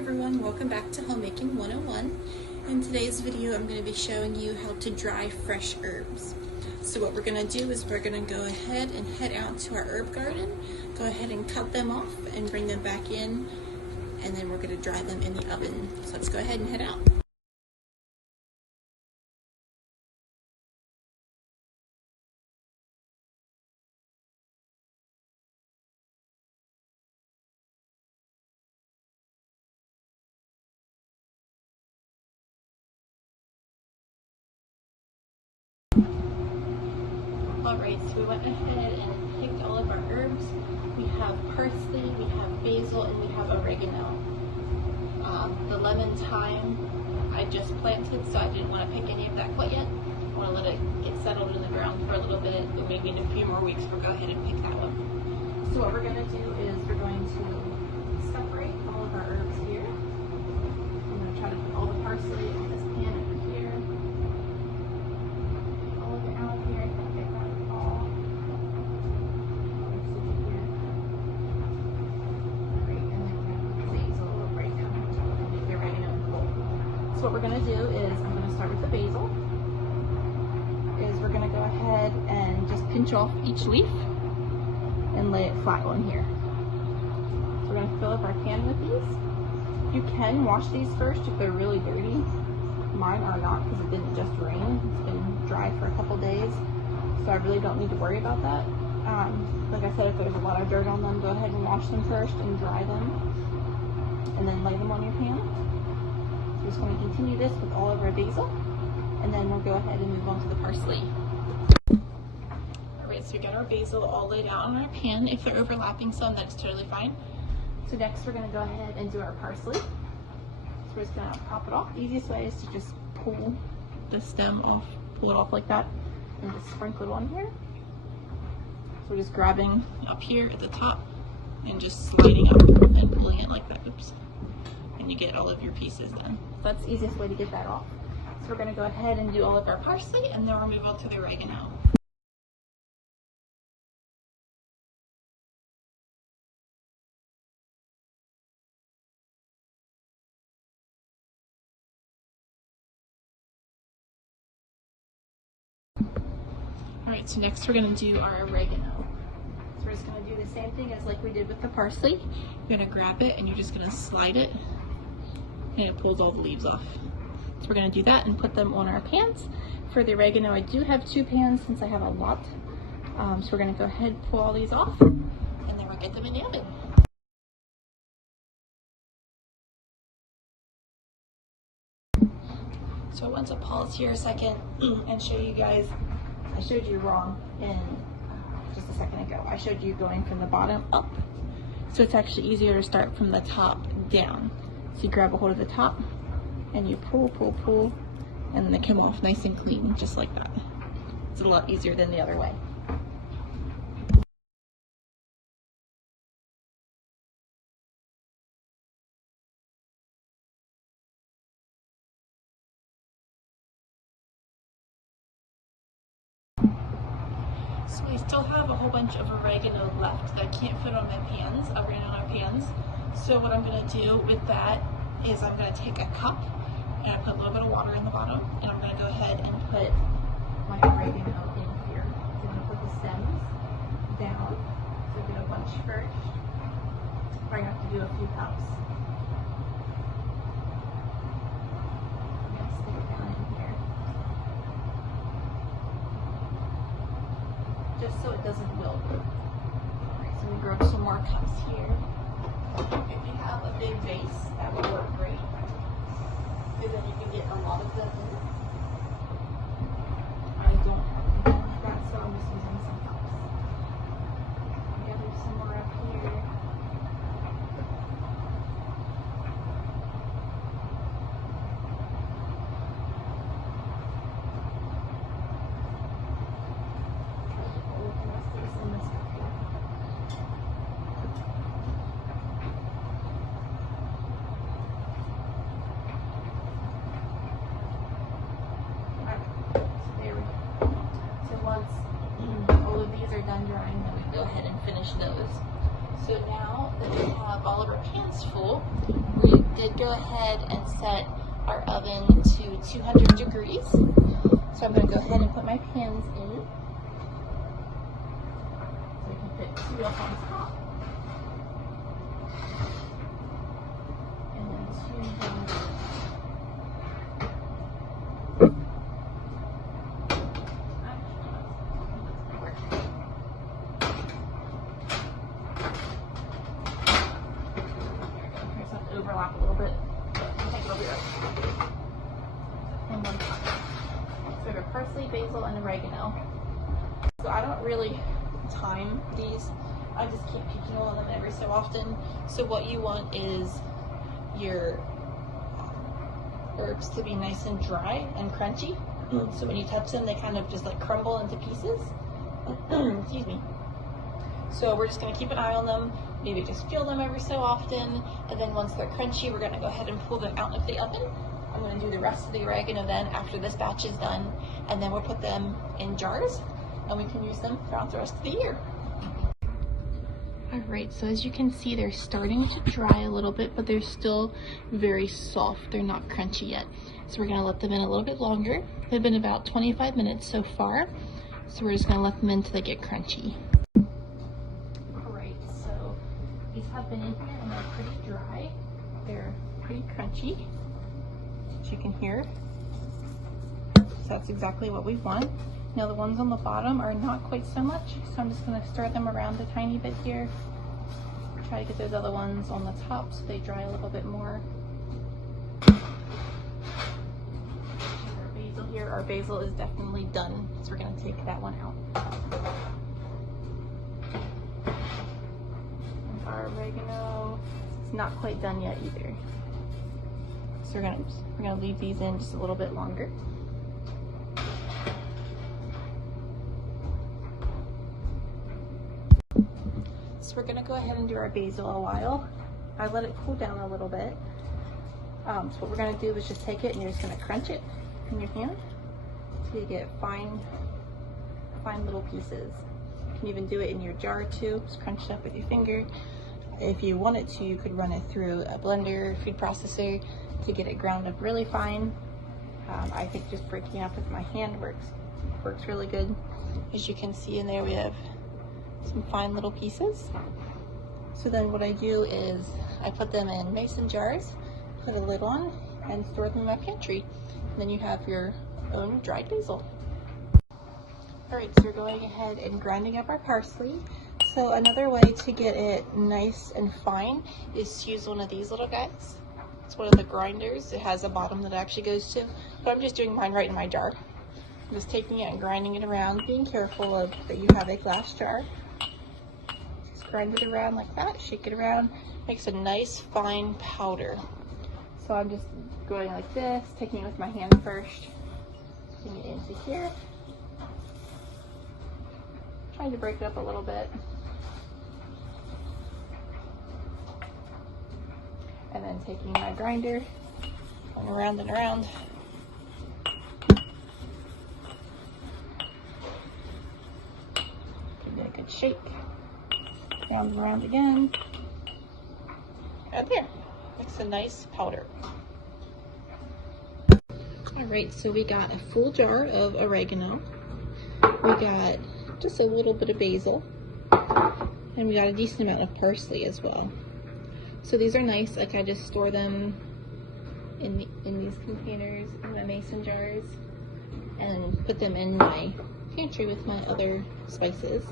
everyone, welcome back to Homemaking 101. In today's video I'm going to be showing you how to dry fresh herbs. So what we're going to do is we're going to go ahead and head out to our herb garden, go ahead and cut them off and bring them back in, and then we're going to dry them in the oven. So let's go ahead and head out. Alright, so we went ahead and picked all of our herbs. We have parsley, we have basil, and we have oregano. The lemon thyme I just planted, so I didn't want to pick any of that quite yet. I want to let it get settled in the ground for a little bit, but maybe in a few more weeks we'll go ahead and pick that one. So what we're going to do is we're going to separate all of our herbs here. I'm going to try to put all the parsley in this pan over here. All of it out here. So what we're going to do is, I'm going to start with the basil, is we're going to go ahead and just pinch off each leaf and lay it flat on here. So we're going to fill up our pan with these. You can wash these first if they're really dirty. Mine are not because it didn't just rain. It's been dry for a couple days, so I really don't need to worry about that. Like I said, if there's a lot of dirt on them, go ahead and wash them first and dry them, and then lay them on your pan. We're just going to continue this with all of our basil, and then we'll go ahead and move on to the parsley. Alright, so we got our basil all laid out on our pan. If they're overlapping some, that's totally fine. So next we're going to go ahead and do our parsley. So we're just going to pop it off. The easiest way is to just pull the stem off, pull it off like that, and just sprinkle it on here. So we're just grabbing up here at the top and just sliding up and pulling it like that. Oops. And you get all of your pieces done. That's the easiest way to get that off. So we're going to go ahead and do all of our parsley, and then we'll move on to the oregano. Alright, so next we're going to do our oregano. So we're just going to do the same thing as like we did with the parsley. You're going to grab it and you're just going to slide it, and it pulls all the leaves off. So we're going to do that and put them on our pans. For the oregano, I do have 2 pans since I have a lot. So we're going to go ahead and pull all these off, and then we'll get them in the oven. So I want to pause here a second and show you guys, I showed you wrong in just a second ago. I showed you going from the bottom up. So it's actually easier to start from the top down. So you grab a hold of the top and you pull, and then they come off nice and clean, just like that. It's a lot easier than the other way. So we still have a whole bunch of oregano left that I can't fit on my pans, oregano on our pans. So what I'm going to do with that is I'm going to take a cup and I put a little bit of water in the bottom, and I'm going to go ahead and put my oregano in here. So I'm going to put the stems down. So get a bunch first. Probably have to do a few cups. I'm going to stick it down in here, just so it doesn't wilt. Alright, so we grab some more cups here. If you have a big vase, that would work great, because then you can get a lot of them in. I don't have anything like that, so I'm just using some cups. Yeah, there's some more up here. Done drying, then we can go ahead and finish those. So now that we have all of our pans full, we did go ahead and set our oven to 200 degrees. So I'm going to go ahead and put my pans in. So we can fit 2 up on top. And then 2 down. Overlap a little bit, but I think it'll be right. And 1 pot. So we have parsley, basil, and oregano. So I don't really time these. I just keep peeking on them every so often. So what you want is your herbs to be nice and dry and crunchy. So when you touch them, they kind of just like crumble into pieces. Excuse me. So we're just going to keep an eye on them, maybe just feel them every so often, and then once they're crunchy, we're going to go ahead and pull them out of the oven. I'm going to do the rest of the oregano then after this batch is done, and then we'll put them in jars, and we can use them throughout the rest of the year. Alright, so as you can see, they're starting to dry a little bit, but they're still very soft. They're not crunchy yet. So we're going to let them in a little bit longer. They've been about 25 minutes so far, so we're just going to let them in until they get crunchy. These have been in here and they're pretty dry. They're pretty crunchy, as you can hear. So that's exactly what we want. Now the ones on the bottom are not quite so much, so I'm just going to stir them around a tiny bit here. Try to get those other ones on the top so they dry a little bit more. Our basil here, our basil is definitely done, so we're going to take that one out. Our oregano, it's not quite done yet either. So we're gonna leave these in just a little bit longer. So we're gonna go ahead and do our basil a while. I let it cool down a little bit. So what we're gonna do is just take it and you're just gonna crunch it in your hand so you get fine little pieces. You can even do it in your jar too, just crunch it up with your finger. If you wanted to, you could run it through a blender, food processor to get it ground up really fine. I think just breaking up with my hand works really good. As you can see in there, we have some fine little pieces. So then what I do is I put them in mason jars, put a lid on, and store them in my pantry. And then you have your own dried basil. Alright, so we're going ahead and grinding up our parsley. So another way to get it nice and fine is to use one of these little guys. It's one of the grinders. It has a bottom that it actually goes to, but I'm just doing mine right in my jar. I'm just taking it and grinding it around, being careful of that you have a glass jar. Just grind it around like that, shake it around, makes a nice fine powder. So I'm just going like this, taking it with my hand first, putting it into here. Trying to break it up a little bit. And then taking my grinder, going around and around. Give it a good shake. Round and around again. And there, makes a nice powder. Alright, so we got a full jar of oregano. We got just a little bit of basil. And we got a decent amount of parsley as well. So these are nice, like I just store them in these containers, in my mason jars, and put them in my pantry with my other spices.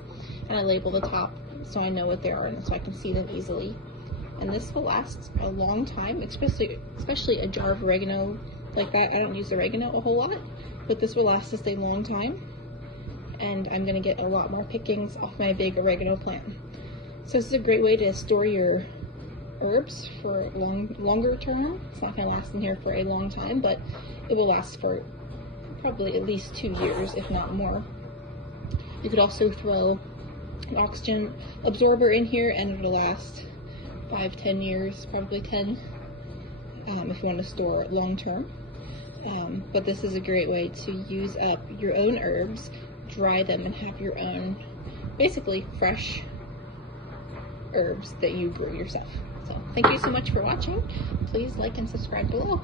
And I label the top so I know what they are and so I can see them easily. And this will last a long time, especially a jar of oregano like that. I don't use oregano a whole lot, but this will last us a long time. And I'm gonna get a lot more pickings off my big oregano plant. So this is a great way to store your herbs for longer term. It's not going to last in here for a long time, but it will last for probably at least 2 years, if not more. You could also throw an oxygen absorber in here and it'll last 5-10 years, probably 10, if you want to store it long term. But this is a great way to use up your own herbs, dry them, and have your own basically fresh herbs that you grew yourself. So thank you so much for watching. Please like and subscribe below.